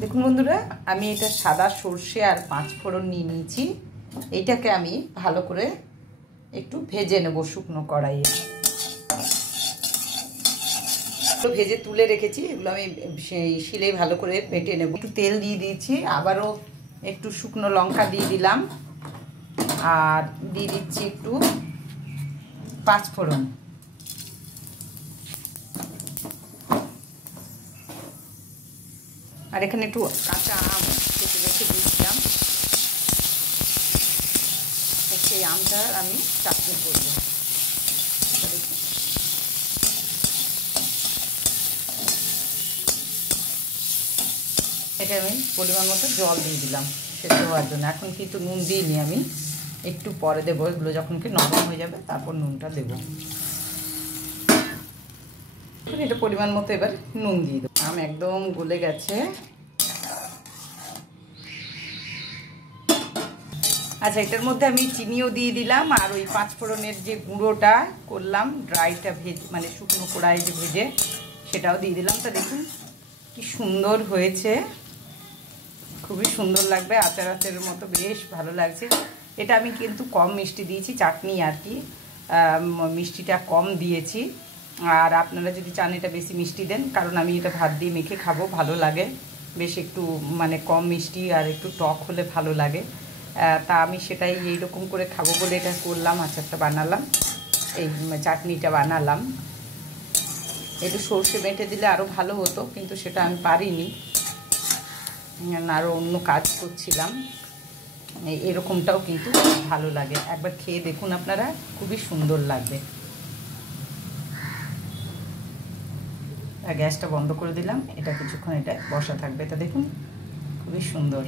দেখুন বন্ধুরা, আমি এটা সাদা সর্ষে আর 5 ফোড়ন নিয়ে নিয়েছি। এইটাকে আমি ভালো করে একটু ভেজে নেব শুকনো কড়াইয়ে। তো ভেজে তুলে রেখেছি, এগুলো আমি শিলে ভালো করে বেটে নেব। একটু তেল দিয়ে দিয়েছি, আবারও একটু শুকনো লঙ্কা দিয়ে দিলাম, আর দিয়ে দিচ্ছি একটু 5 ফোড়ন। আর এখানে একটু কাঁচা আম কেটে রেখে দিয়েছিলাম, সেই আমটা আমি চাটনি করবো। এটা আমি পরিমাণ মতো জল দিয়ে দিলাম সেদ্ধ হওয়ার জন্য। এখন কিন্তু নুন দিইনি, আমি একটু পরে দেবো। এগুলো যখন কি নরম হয়ে যাবে তারপর নুনটা দেবো। এটা পরিমাণ মতো এবার নুন দিয়ে দেবো। আম একদম গলে গেছে। আচ্ছা, এটার মধ্যে আমি চিনিও দিয়ে দিলাম, আর ওই 5 ফোড়নের যে গুঁড়োটা করলাম ড্রাইটা মানে শুকনো কড়াই যে ভেজে, সেটাও দিয়ে দিলাম। তা দেখুন কি সুন্দর হয়েছে, খুবই সুন্দর লাগবে, আচার আচারের মতো বেশ ভালো লাগছে। এটা আমি কিন্তু কম মিষ্টি দিয়েছি, চাটনি আর কি, মিষ্টিটা কম দিয়েছি। আর আপনারা যদি চান এটা বেশি মিষ্টি দেন, কারণ আমি এটা ভাত দিয়ে মেখে খাবো, ভালো লাগে বেশ একটু, মানে কম মিষ্টি আর একটু টক হলে ভালো লাগে। তা আমি সেটাই এইরকম করে খাবো বলে এটা করলাম, আচারটা বানালাম, এই চাটনিটা বানালাম। একটু সর্ষে বেটে দিলে আরও ভালো হতো, কিন্তু সেটা আমি পারিনি, আরও অন্য কাজ করছিলাম। এরকমটাও কিন্তু ভালো লাগে, একবার খেয়ে দেখুন আপনারা, খুবই সুন্দর লাগবে। গ্যাসটা বন্ধ করে দিলাম, এটা কিছুক্ষণ এটা বসা থাকবে। এটা দেখুন খুবই সুন্দর।